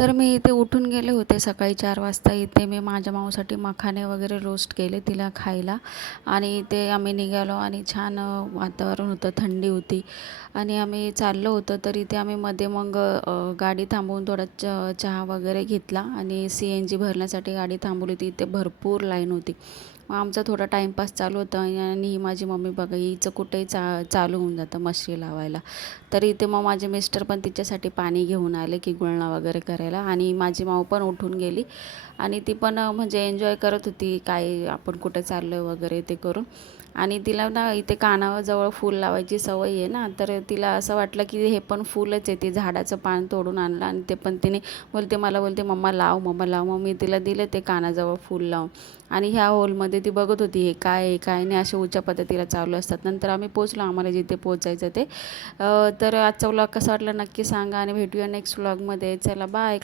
तर मी इथे उठून गेले होते सकाळी 4 वाजता. इथे मी माझ्या माऊसाठी मखाने वगैरे रोस्ट केले तिला खायला आणि इथे आम्ही निघालो आणि छान वातावरण होतं, थंडी होती आणि आम्ही चाललो होतो. तर इथे आम्ही मध्ये मग गाडी थांबवून थोडा चहा वगैरे घेतला आणि CNG भरण्यासाठी गाडी थांबवली होती. इथे भरपूर लाईन होती. मग आमचा थोडा टाईमपास चालू होता आणि ही माझी मम्मी बघा हिचं कुठेही चालू होऊन जातं मशरी लावायला. तर इथे मग माझे मिस्टर पण तिच्यासाठी पाणी घेऊन आले की गुळणा वगैरे करायला आणि माझी माऊ पण उठून गेली आणि ती पण म्हणजे एन्जॉय करत होती काय आपण कुठे चाललो आहे वगैरे ते करून. आणि तिला ना इथे कानाजवळ फूल लावायची सवय आहे ना, तर तिला असं वाटलं की हे पण फूलच आहे. ते झाडाचं पान तोडून आणलं आणि ते पण तिने बोलते मम्मा लाव मम्मा लाव. मग मी तिला दिलं ते कानाजवळ फूल लावून आणि ह्या हॉलमध्ये ती बघत होती हे काय आहे काय नाही अशा उच्च पद्धतीला चालू असतात. नंतर आम्ही पोचलो आम्हाला जिथे पोचायचं ते. तर आजचा व्लॉग कसा वाटला नक्की सांगा आणि भेटूया नेक्स्ट व्लॉगमध्ये. चला बाय.